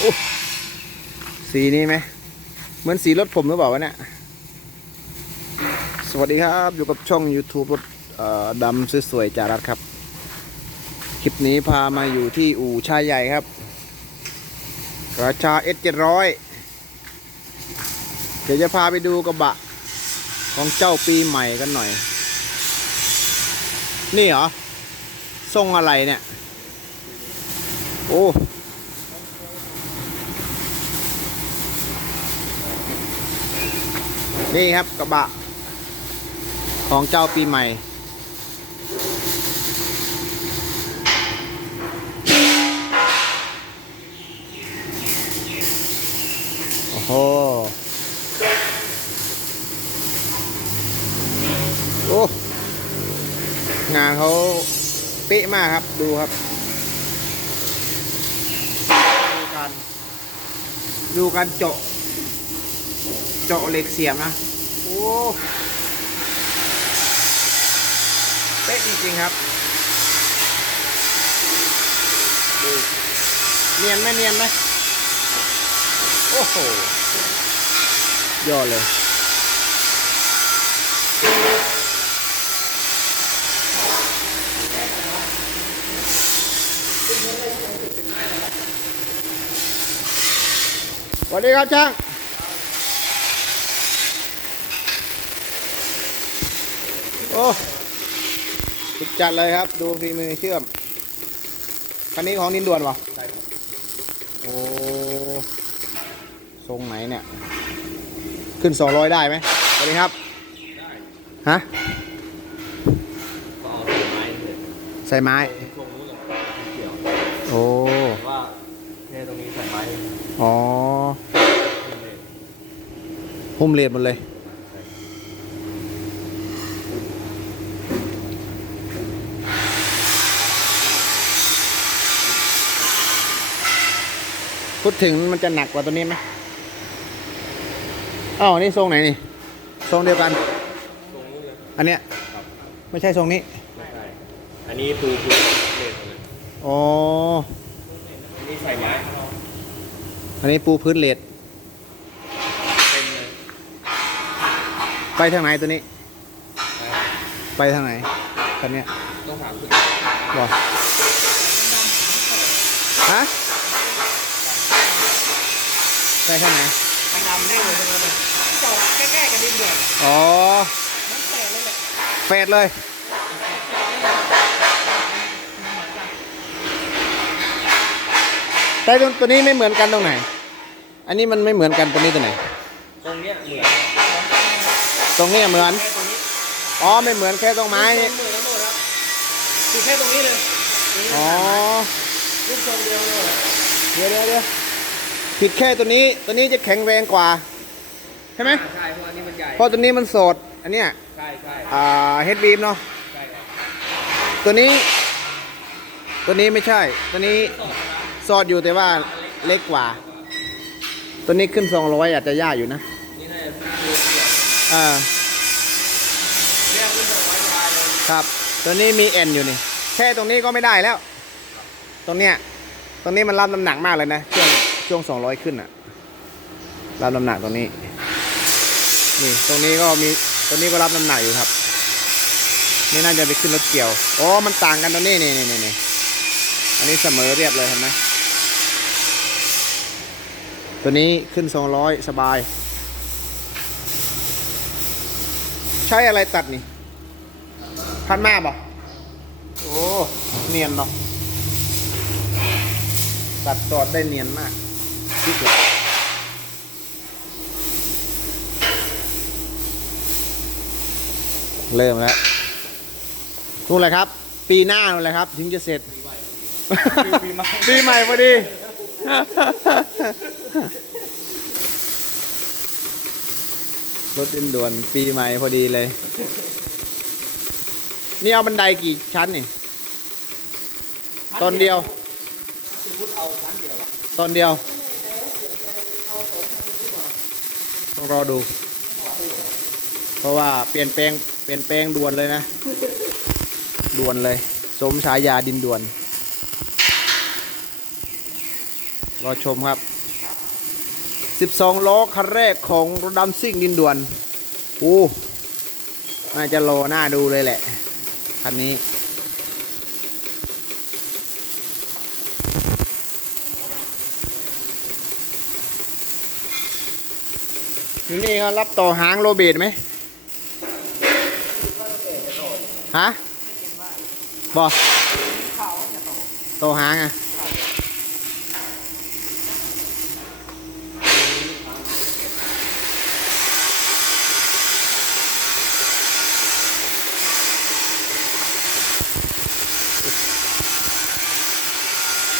โอ้สีนี้ไหมเหมือนสีรถผมหรือเปล่าวะเนี่ย สวัสดีครับ อยู่กับช่อง YouTube รถดำสวยๆจารัสครับ คลิปนี้พามาอยู่ที่อู่ชายใหญ่ครับราชา S 700เดี๋ยวจะพาไปดูกระบะ ของเจ้าปีใหม่กันหน่อย นี่เหรอทรงอะไรเนี่ย โอ้ นี่ครับกระบะ ของเจ้าปีใหม่ โอ้โห โอ้ งานเขาเป๊ะมากครับ ดูครับ ดูการดูการเจาะ เจาะเหล็กเสียมนะ โอ้เป๊ะจริงๆครับดูเนียนไหมเนียนไหมโอ้โหยอดเลยสวัสดีครับช่าง อ้สุดจัดเลยครับ ดูฝีมือเชื่อม คันนี้ของนินด่วนวะใช่ครับ โอ้ทรงไหนเนี่ย ขึ้น200ได้ไหมสวัสดีครับ ได้ฮะก็เอาต้นไม้เลยใส่ไม้ ช่วงนู้นแหละเกี่ยวโอ้ แต่ว่าเนี่ยตรงนี้ใส่ไม้อ๋อ ขึ้นเลย หุ้มเลดหมดเลย พูดถึงมันจะหนักกว่าตัวนี้ไหมอ้าวนี่ทรงไหนนี่ ทรงเดียวกัน ตรงนู้นเลยอันเนี้ยครับไม่ใช่ทรงนี้ ไม่ใช่อันนี้ปูปูเลดเลยอ๋อ อันนี้ใส่ไม้อันนี้ปูพื้นเลดเต็มเลยไปทางไหนตัวนี้ นะไปทางไหนคันเนี้ยต้องถามคุณบอฮะ ไปทางไหนมันดำได้เลยใช่ไหมเนี่ยจอดใกล้ๆกับดินเดือดอ๋อมันแตกเลยแหละเฟดเลยแต่ตัวตัวนี้ไม่เหมือนกันตรงไหน อันนี้มันไม่เหมือนกันตัวนี้ตัวไหน ตรงเนี้ยเหมือนตรงนี้เหมือน แค่ตรงนี้อ๋อไม่เหมือนแค่ตรงไม้นี่ เหมือนกันหมดแล้วคือแค่ตรงนี้เลยตรงนี้อ๋อรูปทรงเดียวเลยเดี๋ยวเดี๋ยวเดี๋ยว ผิดแค่ตัวนี้ตัวนี้จะแข็งแรงกว่า ใช่ไหมใช่เพราะอันนี้มันใหญ่เพราะตัวนี้มันโสดอันเนี้ยใช่ใช่อ่าเฮดบีมเนาะใช่ครับตัวนี้ ตัวนี้ไม่ใช่ ตัวนี้สอดนะซอดอยู่แต่ว่าเล็กกว่า ตัวนี้ขึ้น200อาจจะยากอยู่นะนี่น่าจะตัวเดียวอ่าเรียกขึ้นจากไม้ลายเลยครับ ตัวนี้มีเอ็นอยู่นี่แค่ตรงนี้ก็ไม่ได้แล้ว ตรงเนี้ยตรงนี้มันรับน้ำหนักมากเลยนะช่วง ช่วง 200 ขึ้นอะรับน้ำหนักตรงนี้ นี่ตรงนี้ก็มีตรงนี้ก็รับน้ำหนักอยู่ครับ นี่น่าจะไปขึ้นรถเกี่ยวอ๋อมันต่างกันตรงนี้นี่นี่นี่นี่อันนี้เสมอเรียบเลยเห็นไหมตัวนี้ขึ้น 200 สบาย ใช้อะไรตัดนี่ พันมาบ่โอ้ เนียนเนาะตัดตอดได้เนียนมาก ที่สุดเริ่มแล้วนู่นเลยครับ ปีหน้านู่นเลยครับ ถึงจะเสร็จ ปีใหม่ปีใหม่พอดี รถเร่นด่วนปีใหม่พอดีเลย นี่เอาบันไดกี่ชั้นนี่ตอนเดียวสมมติเอาชั้นเดียว ต้องรอดู เพราะว่าเปลี่ยนแปลงเปลี่ยนแปลงด่วนเลยนะ ด่วนเลย สมฉายาดินด่วน รอชมครับ 12 ล้อคันแรกของรถดำซิ่งดินด่วนโอ้น่าจะโลหน้าดูเลยแหละ คันนี้ อยู่นี่เขารับต่อหางโรเบตไหมฮะบอกต่อหางอะ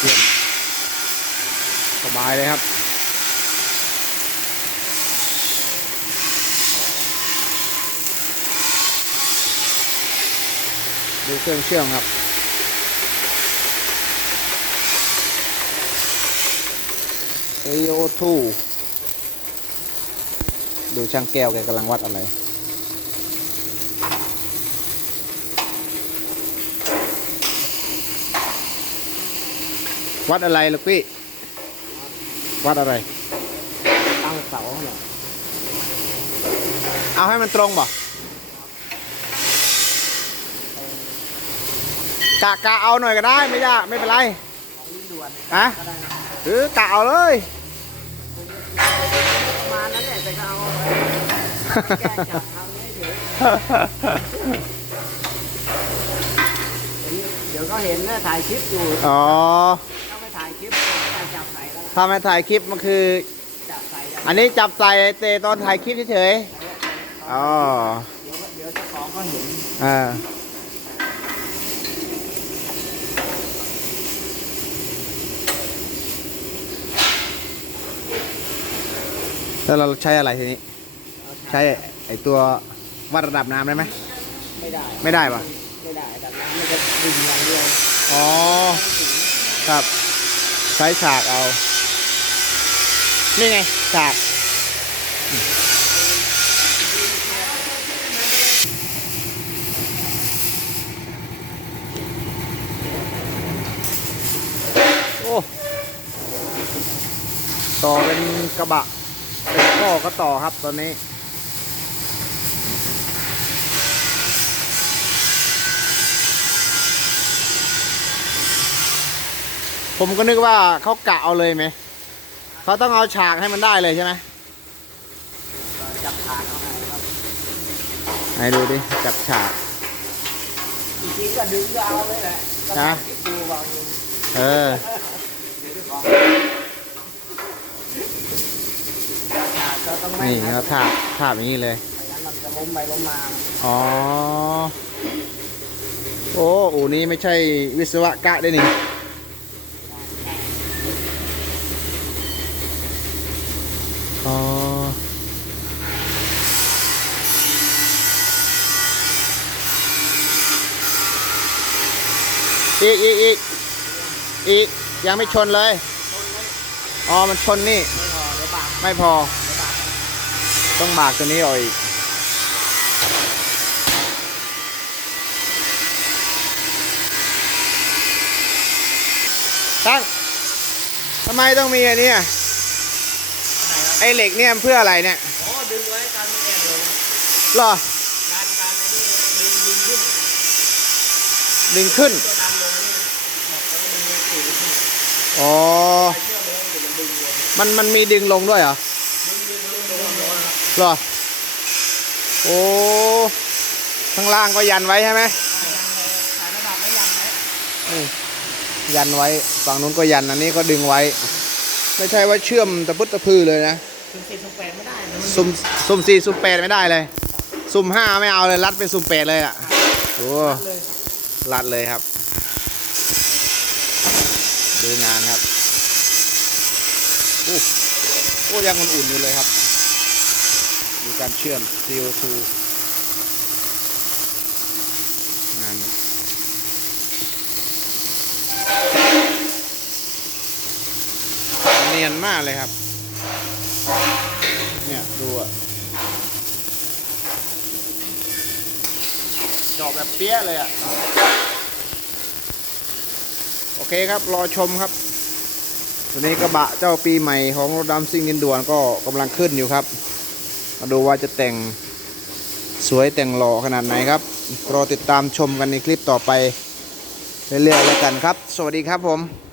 เยี่ยมสบายเลยครับ ดูเครื่องเชื่อมครับ AO2 ดูช่างแก้วแกกำลังวัดอะไรวัดอะไรลูกพี่ วัดอะไร ตั้งเสาเนี่ยเอาให้มันตรงบ่ กะกะเอาหน่อยก็ได้ไม่ยากไม่เป็นไรดินด่วนฮะก็ได้นะหรือกะเอาเลยประมาณนั้นแหละแต่ก็เอาไว้แก้จับทำให้เฉยเดี๋ยวก็เห็นนะถ่ายคลิปอยู่อ๋อถ้าไม่ถ่ายคลิปจะจับใส่แล้วถ้าไม่ถ่ายคลิปมันคือจับใส่แล้วอันนี้จับใส่เตตอนถ่ายคลิปเฉยๆอ๋อเดี๋ยวเดี๋ยวเจ้าของก็เห็นอ่า แล้วเราใช้อะไรทีนี้ ใช้ไอตัววัดระดับน้ำได้ไหมไม่ได้ ไม่ได้ปะไม่ได้ดับน้ำมันจะดึงอย่างเดียวอ๋อ ครับ ใช้ฉากเอา นี่ไงฉาก โอ้ ต่อเป็นกระบะ เป็นข้อก็ต่อครับตอนนี้ ผมก็นึกว่าเขากะเอาเลยไหม เขาต้องเอาฉากให้มันได้เลยใช่ไหมจับทางเอาไงครับไหนดูดิ จับฉากจริงๆก็ดึงก็เอาเลยแหละนะคิดดูวางอยู่เออ เดี๋ยวเจ้าของจับทางก็ต้องแม่นี่นเขานะทาบทาบอย่างนี้เลย ไม่งั้นมันจะล้มไปล้มมาอ๋อ โอ้อูนี้ไม่ใช่วิศวกะได้นี่ อ๋อ อีกอีกอีกอีกยังไม่ชนเลย อ๋อ มันชนนี่ ไม่พอเดี๋ยวบางไม่พอเดี๋ยวบาง ต้องบากตัวนี้ออกอีกตั้งทำไมต้องมีอันเนี้ยไหนครับไอเหล็กเนี่ยมันเพื่ออะไรเนี่ยโอ้ดึงไว้การไม่แอนลงหรอการการไอ้นี่ดึงดึงขึ้นดึงขึ้นตัวดันลงนี่บอกแล้วมันมีสี่ขึ้นอ๋อไปเชื่อมเลยมันดึงลงมันมันมีดึงลงด้วยเหรอดึงดึงลงลง ลงครับหรอ โอ้ ข้างล่างก็ยันไว้ใช่ไหมถ่ายระดับไม่ยังไหมนี่ยันไว้ ฝั่งนู้นก็ยัน อันนี้ก็ดึงไว้ ไม่ใช่ว่าเชื่อมตะพุตตะพือเลยนะถึงสี่สิบแปดไม่ได้นะมันซุ่มซุ่มสี่ซุ่มแปดไม่ได้เลย ซุ่มห้าไม่เอาเลย รัดเป็นซุ่มแปดเลยอะโอ้เลยรัดเลยครับ ดูงานครับ โอ้โอ้ยังอุ่นๆอยู่เลยครับดู การเชื่อม CO2 งานเนียนมากเลยครับ เนี่ย ดูอะจอบแบบเปี้ยเลยอะโอเคครับ รอชมครับตัวนี้กระบะเจ้าปีใหม่ของรถดำซิ่งดินด่วนก็กำลังขึ้นอยู่ครับ มาดูว่าจะแต่งสวยแต่งหล่อขนาดไหนครับ รอติดตามชมกันในคลิปต่อไปเรื่อยๆแล้วกันครับ สวัสดีครับผม